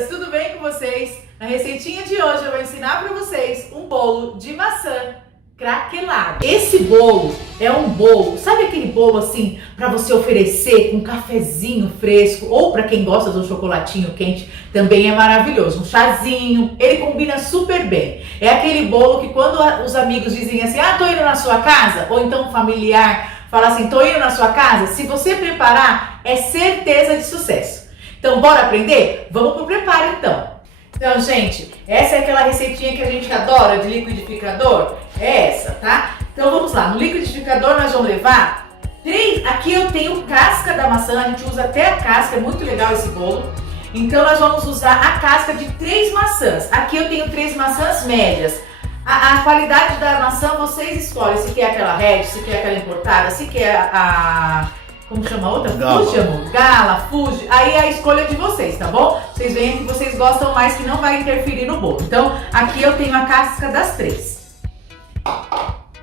meninas, tudo bem com vocês? Na receitinha de hoje eu vou ensinar para vocês um bolo de maçã craquelado. Esse bolo é um bolo, sabe aquele bolo assim para você oferecer com um cafezinho fresco ou para quem gosta de um chocolatinho quente, também é maravilhoso. Um chazinho, ele combina super bem. É aquele bolo que quando os amigos dizem assim, tô indo na sua casa, ou então um familiar fala assim, tô indo na sua casa, se você preparar, é certeza de sucesso. Então, bora aprender? Vamos pro preparo, então. Então, gente, essa é aquela receitinha que a gente adora de liquidificador. É essa, tá? Então, vamos lá. No liquidificador, nós vamos levar 3... Aqui eu tenho casca da maçã, a gente usa até a casca, é muito legal esse bolo. Então, nós vamos usar a casca de 3 maçãs. Aqui eu tenho 3 maçãs médias. A qualidade da maçã, vocês escolhem se quer aquela red, se quer aquela importada, se quer a... Como chama a outra? Gala. Fuji, amor? Gala, Fuji. Aí é a escolha de vocês, tá bom? Vocês veem que vocês gostam mais, que não vai interferir no bolo. Então, aqui eu tenho a casca das 3.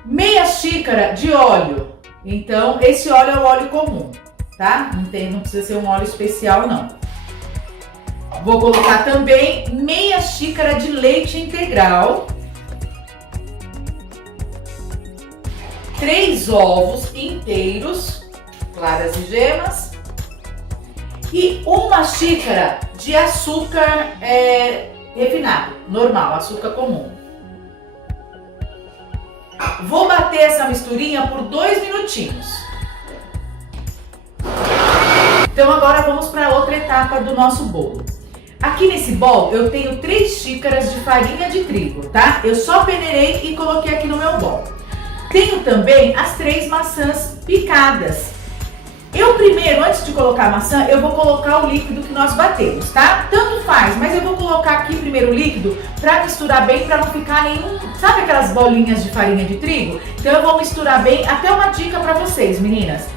Meia xícara de óleo. Então, esse óleo é o óleo comum, tá? Não precisa ser um óleo especial, não. Vou colocar também meia xícara de leite integral. 3 ovos inteiros, claras e gemas, e 1 xícara de açúcar refinado, normal, açúcar comum. Vou bater essa misturinha por 2 minutinhos. Então agora vamos para outra etapa do nosso bolo. Aqui nesse bol eu tenho 3 xícaras de farinha de trigo, tá? Eu só peneirei e coloquei aqui no meu bol. Tenho também as 3 maçãs picadas. Eu primeiro, antes de colocar a maçã, eu vou colocar o líquido que nós batemos, tá? Tanto faz, mas eu vou colocar aqui primeiro o líquido para misturar bem, para não ficar nenhum... Sabe aquelas bolinhas de farinha de trigo? Então eu vou misturar bem. Até uma dica para vocês, meninas.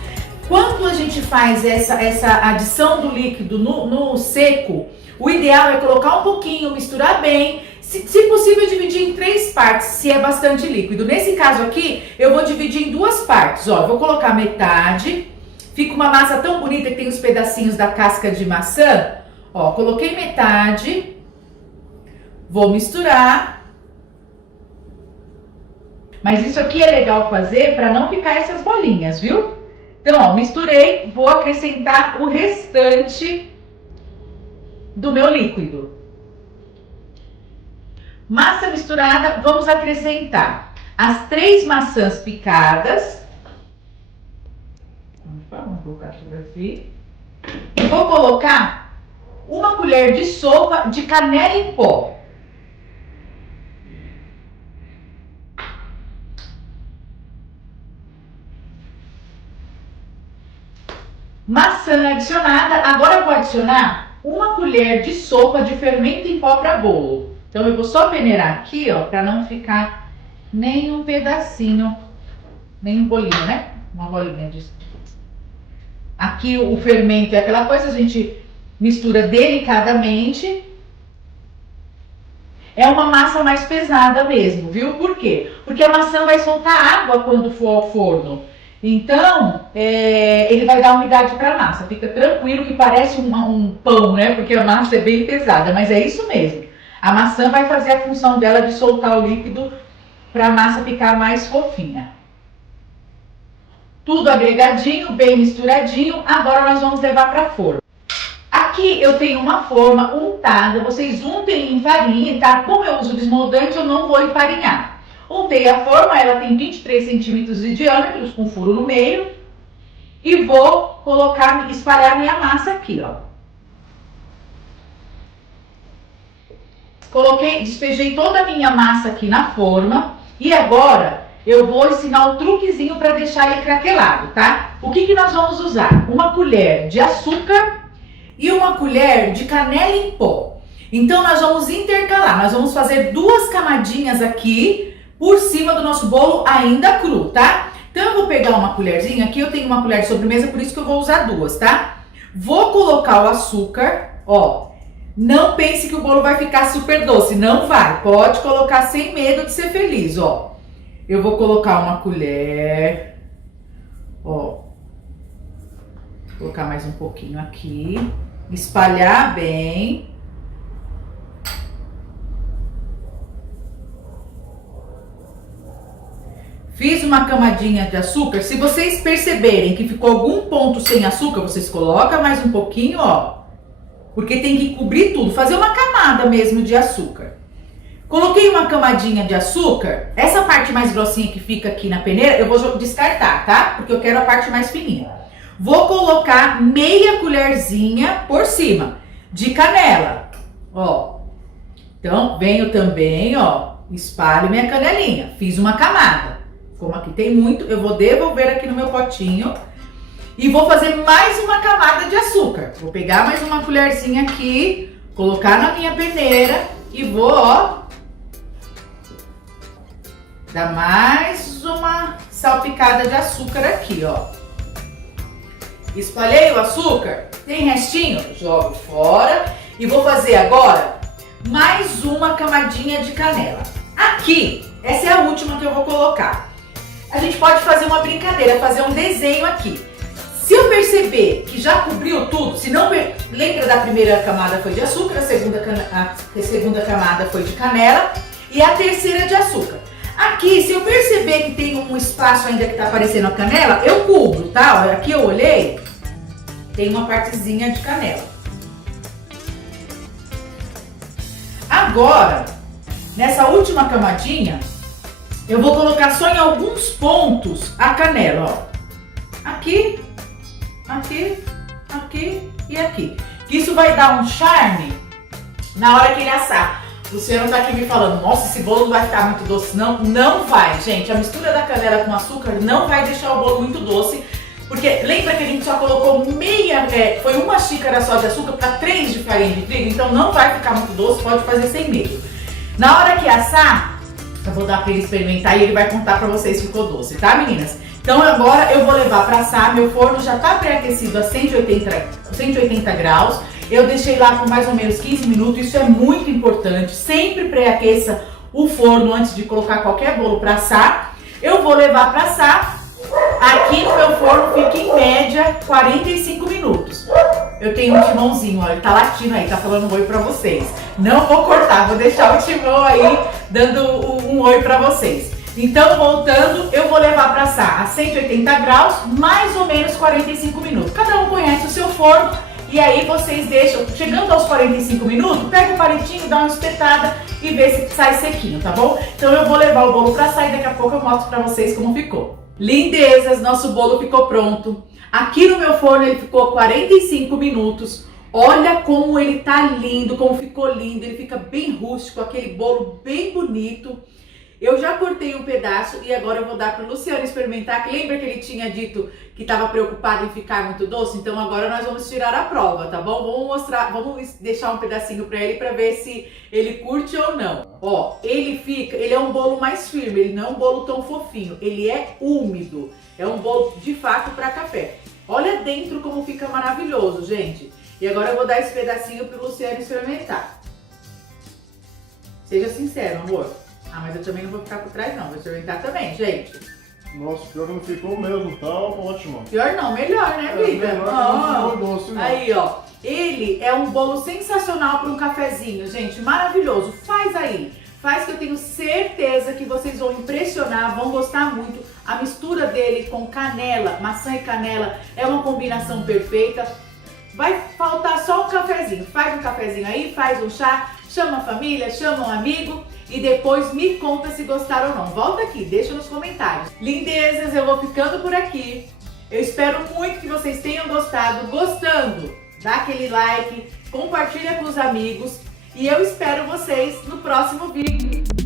Quando a gente faz essa adição do líquido no seco, o ideal é colocar um pouquinho, misturar bem. Se possível, dividir em 3 partes, se é bastante líquido. Nesse caso aqui, eu vou dividir em 2 partes. Ó, vou colocar metade. Fica uma massa tão bonita que tem os pedacinhos da casca de maçã. Ó, coloquei metade. Vou misturar. Mas isso aqui é legal fazer para não ficar essas bolinhas, viu? Então, ó, misturei. Vou acrescentar o restante do meu líquido. Massa misturada, vamos acrescentar as 3 maçãs picadas. Vamos colocar aqui. E vou colocar 1 colher de sopa de canela em pó. Maçã adicionada. Agora eu vou adicionar 1 colher de sopa de fermento em pó para bolo. Então eu vou só peneirar aqui, ó, para não ficar nem um pedacinho, nem um bolinho, né? Uma bolinha disso. Aqui o fermento é aquela coisa, a gente mistura delicadamente. É uma massa mais pesada mesmo, viu? Por quê? Porque a maçã vai soltar água quando for ao forno. Então, ele vai dar umidade para a massa. Fica tranquilo que parece um pão, né? Porque a massa é bem pesada, mas é isso mesmo. A maçã vai fazer a função dela de soltar o líquido para a massa ficar mais fofinha. Tudo agregadinho, bem misturadinho. Agora nós vamos levar para forno. Aqui eu tenho uma forma untada. Vocês untem em farinha, tá? Como eu uso desmoldante, eu não vou emparinhar. Untei a forma, ela tem 23 centímetros de diâmetro, com furo no meio. E vou espalhar minha massa aqui, ó. Despejei toda a minha massa aqui na forma. E agora eu vou ensinar um truquezinho para deixar ele craquelado, tá? O que nós vamos usar? 1 colher de açúcar e 1 colher de canela em pó. Então nós vamos intercalar, nós vamos fazer 2 camadinhas aqui por cima do nosso bolo ainda cru, tá? Então eu vou pegar uma colherzinha, aqui eu tenho uma colher de sobremesa, por isso que eu vou usar 2, tá? Vou colocar o açúcar, ó. Não pense que o bolo vai ficar super doce, não vai. Pode colocar sem medo de ser feliz, ó. Eu vou colocar 1 colher, ó. Vou colocar mais um pouquinho aqui, espalhar bem. Fiz uma camadinha de açúcar. Se vocês perceberem que ficou algum ponto sem açúcar, vocês colocam mais um pouquinho, ó. Porque tem que cobrir tudo, fazer uma camada mesmo de açúcar. Coloquei uma camadinha de açúcar. Essa parte mais grossinha que fica aqui na peneira, eu vou descartar, tá? Porque eu quero a parte mais fininha. Vou colocar meia colherzinha por cima de canela, ó. Então, venho também, ó, espalho minha canelinha. Fiz uma camada. Como aqui tem muito, eu vou devolver aqui no meu potinho. E vou fazer mais uma camada de açúcar. Vou pegar mais uma colherzinha aqui, colocar na minha peneira e vou, ó, dar mais uma salpicada de açúcar aqui, ó. Espalhei o açúcar, tem restinho? Jogo fora. E vou fazer agora mais uma camadinha de canela. Aqui, essa é a última que eu vou colocar. A gente pode fazer uma brincadeira, fazer um desenho aqui. Se eu perceber que já cobriu tudo, se não, lembra da primeira camada foi de açúcar, a segunda camada foi de canela e a terceira de açúcar. Aqui, se eu perceber que tem um espaço ainda que tá aparecendo a canela, eu cubro, tá? Olha, aqui eu olhei, tem uma partezinha de canela. Agora, nessa última camadinha, eu vou colocar só em alguns pontos a canela, ó. Aqui, aqui, aqui e aqui. Isso vai dar um charme na hora que ele assar. O Luciano tá aqui me falando, nossa, esse bolo não vai ficar muito doce. Não, não vai, gente. A mistura da canela com açúcar não vai deixar o bolo muito doce. Porque lembra que a gente só colocou foi uma xícara só de açúcar para 3 de farinha de trigo. Então não vai ficar muito doce, pode fazer sem medo. Na hora que assar, eu vou dar para ele experimentar e ele vai contar para vocês se ficou doce, tá, meninas? Então agora eu vou levar para assar. Meu forno já tá pré-aquecido a 180 graus. Eu deixei lá por mais ou menos 15 minutos. Isso é muito importante. Sempre pré-aqueça o forno antes de colocar qualquer bolo para assar. Eu vou levar para assar. Aqui no meu forno fica em média 45 minutos. Eu tenho um timãozinho, ó, ele tá latindo aí, tá falando um oi pra vocês. Não vou cortar, vou deixar o timão aí dando um oi pra vocês. Então, voltando, eu vou levar pra assar a 180 graus, mais ou menos 45 minutos. Cada um conhece o seu forno e aí vocês deixam, chegando aos 45 minutos, pega o palitinho, dá uma espetada e vê se sai sequinho, tá bom? Então eu vou levar o bolo pra assar e daqui a pouco eu mostro pra vocês como ficou. Lindezas, nosso bolo ficou pronto. Aqui no meu forno ele ficou 45 minutos. Olha como ele tá lindo, como ficou lindo. Ele fica bem rústico, aquele bolo bem bonito. Eu já cortei um pedaço e agora eu vou dar pro Luciano experimentar. Que lembra que ele tinha dito que estava preocupado em ficar muito doce? Então agora nós vamos tirar a prova, tá bom? Vamos deixar um pedacinho para ele para ver se ele curte ou não. Ó, ele é um bolo mais firme, ele não é um bolo tão fofinho, ele é úmido. É um bolo de fato para café. Olha dentro como fica maravilhoso, gente. E agora eu vou dar esse pedacinho pro Luciano experimentar. Seja sincero, amor. Ah, mas eu também não vou ficar por trás não, vou experimentar também, gente. Nossa, pior que não ficou mesmo, tá ótimo. Pior não, melhor, né, vida? Melhor que não doce, não. Aí, ó, ele é um bolo sensacional para um cafezinho, gente, maravilhoso. Faz aí, faz que eu tenho certeza que vocês vão impressionar, vão gostar muito. A mistura dele com canela, maçã e canela é uma combinação perfeita. Vai faltar só um cafezinho, faz um cafezinho aí, faz um chá, chama a família, chama um amigo e depois me conta se gostaram ou não. Volta aqui, deixa nos comentários. Lindezas, eu vou ficando por aqui. Eu espero muito que vocês tenham gostado. Gostando, dá aquele like, compartilha com os amigos e eu espero vocês no próximo vídeo.